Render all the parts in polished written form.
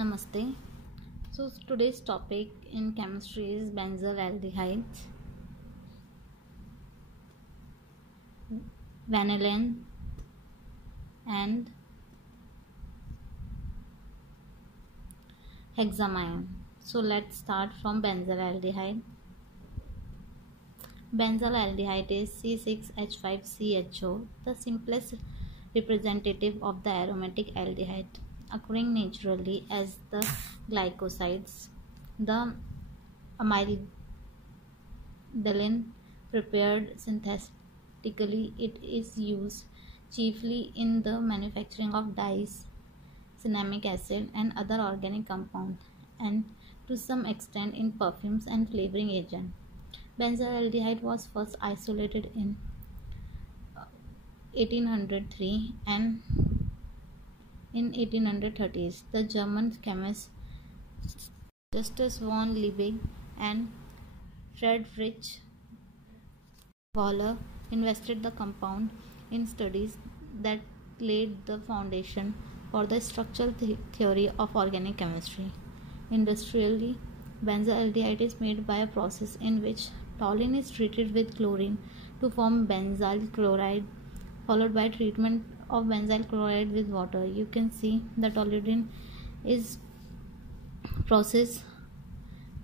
Namaste. So today's topic in chemistry is benzyl aldehydes, vanillin, and hexamine. So let's start from benzyl aldehyde. Benzyl aldehyde is C6H5CHO, the simplest representative of the aromatic aldehyde, occurring naturally as the glycosides. The amylidalin prepared synthetically, it is used chiefly in the manufacturing of dyes, cinnamic acid, and other organic compounds, and to some extent in perfumes and flavoring agents. Benzaldehyde was first isolated in 1803, and in 1830s the German chemists Justus von Liebig and Friedrich Wöhler invested the compound in studies that laid the foundation for the structural theory of organic chemistry. Industrially, benzaldehyde is made by a process in which toluene is treated with chlorine to form benzyl chloride, followed by treatment of benzyl chloride with water. You can see the toluene is processed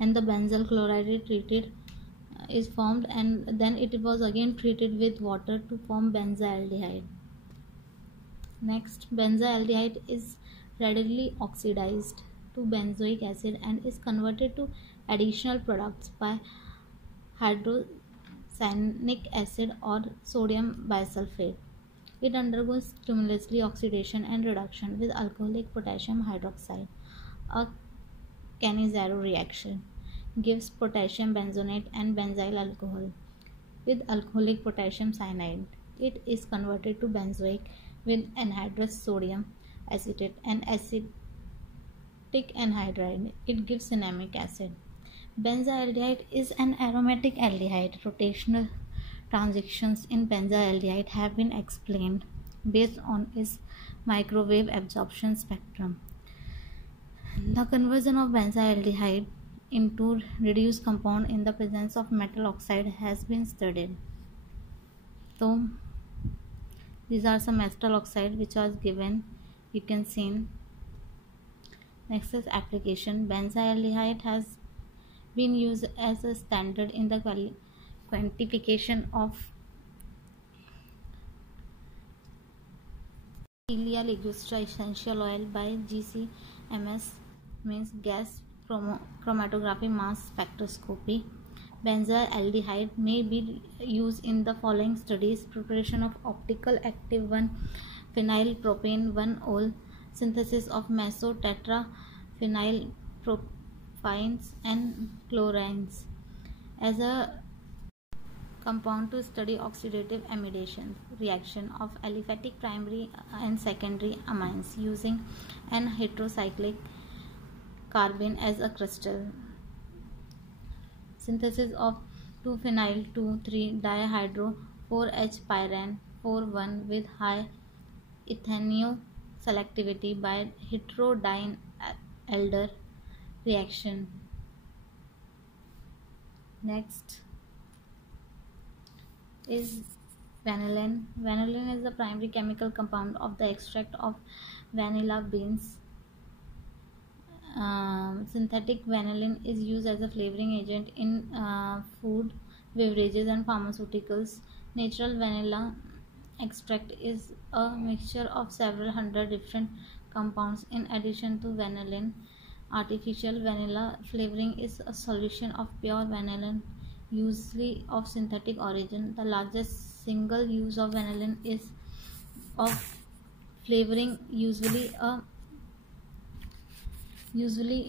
and the benzyl chloride treated is formed, and then it was again treated with water to form benzaldehyde. Next, benzaldehyde is readily oxidized to benzoic acid and is converted to additional products by hydrocyanic acid or sodium bisulfate. It undergoes tremendously oxidation and reduction with alcoholic potassium hydroxide. A Cannizzaro reaction gives potassium benzonate and benzyl alcohol with alcoholic potassium cyanide. It is converted to benzoic with anhydrous sodium acetate and acetic anhydride. It gives cinnamic acid. Benzaldehyde is an aromatic aldehyde. Rotational transitions in benzaldehyde have been explained based on its microwave absorption spectrum. The conversion of benzaldehyde into reduced compound in the presence of metal oxide has been studied. So these are some metal oxide which was given, you can see. Next is application. Benzaldehyde has been used as a standard in the quantification of Tilia ligustra essential oil by GCMS, means gas chromatography mass spectroscopy. Benzaldehyde may be used in the following studies: preparation of optical active 1-phenyl propane 1-ol, synthesis of meso tetraphenyl propynes and chlorines as a compound to study oxidative amidation reaction of aliphatic primary and secondary amines using an heterocyclic carbene as a crystal. Synthesis of 2-phenyl 2,3-dihydro 4H pyrene 4,1 with high ethanol selectivity by heterodyne Elder reaction. Next is vanillin. Vanillin is the primary chemical compound of the extract of vanilla beans. Synthetic vanillin is used as a flavoring agent in food, beverages, and pharmaceuticals. Natural vanilla extract is a mixture of several hundred different compounds. In addition to vanillin, artificial vanilla flavoring is a solution of pure vanillin, usually of synthetic origin. The largest single use of vanillin is of flavoring, usually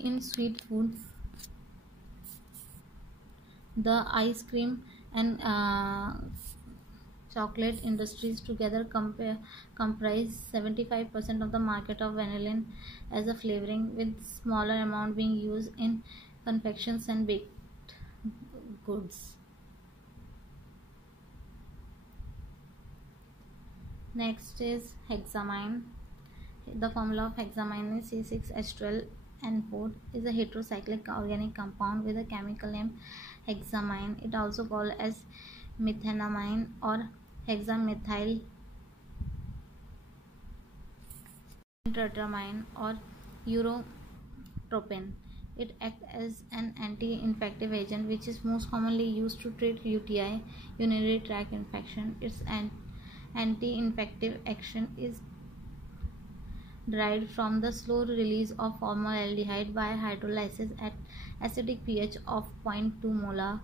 in sweet food. The ice cream and chocolate industries together comprise 75% of the market of vanillin as a flavoring, with smaller amount being used in confections and baked goods. Next is hexamine. The formula of hexamine is C6H12 N4 is a heterocyclic organic compound with a chemical name hexamine. It also called as methenamine or hexamethyl tetramine or urotropin. It acts as an anti-infective agent which is most commonly used to treat UTI, urinary tract infection. Its anti-infective action is derived from the slow release of formaldehyde by hydrolysis at acidic pH of 0.2 molar.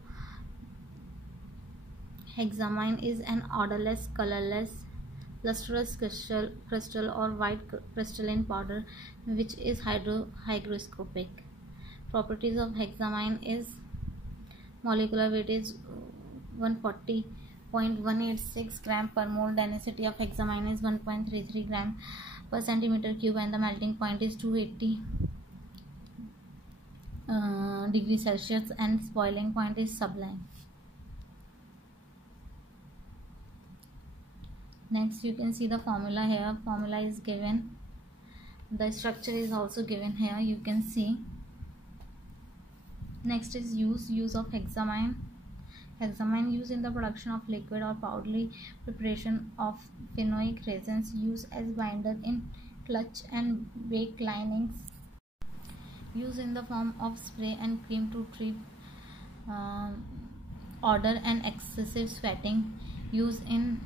Hexamine is an odorless, colorless, lustrous crystal or white crystalline powder which is hygroscopic. Properties of hexamine is molecular weight is 140.186 gram per mole. Density of hexamine is 1.33 gram per centimeter cube and the melting point is 280 degrees Celsius and boiling point is sublime. Next you can see the formula here. Formula is given. The structure is also given here. You can see. Next is use of hexamine. Hexamine used in the production of liquid or powdery preparation of phenolic resins, used as binder in clutch and bake linings, used in the form of spray and cream to treat odor and excessive sweating, used in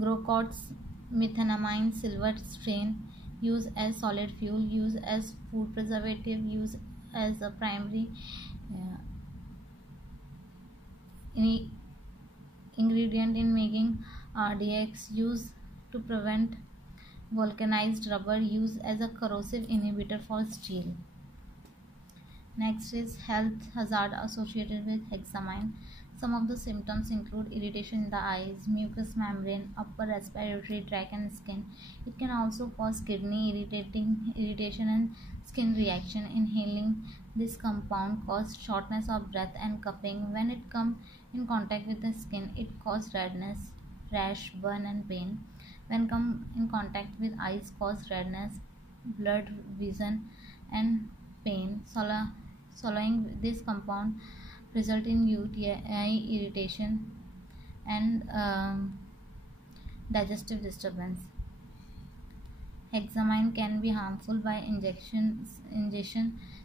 Grocott's methenamine silver strain, used as solid fuel, used as food preservative, used as a primary ingredient in making RDX, used to prevent vulcanized rubber, used as a corrosive inhibitor for steel. Next is health hazard associated with hexamine. Some of the symptoms include irritation in the eyes, mucous membrane, upper respiratory tract and skin. It can also cause kidney irritation and skin reaction. Inhaling this compound causes shortness of breath and coughing. When it comes in contact with the skin, it causes redness, rash, burn and pain. When come in contact with eyes, cause redness, blurred vision and pain. Swallowing this compound result in UTI, irritation and digestive disturbance. Hexamine can be harmful by ingestion,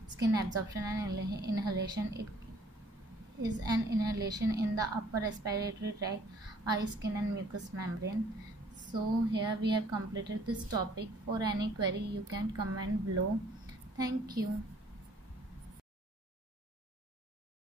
skin absorption and inhalation. It is an inhalation in the upper respiratory tract, eye, skin and mucous membrane. So here we have completed this topic. For any query you can comment below. Thank you.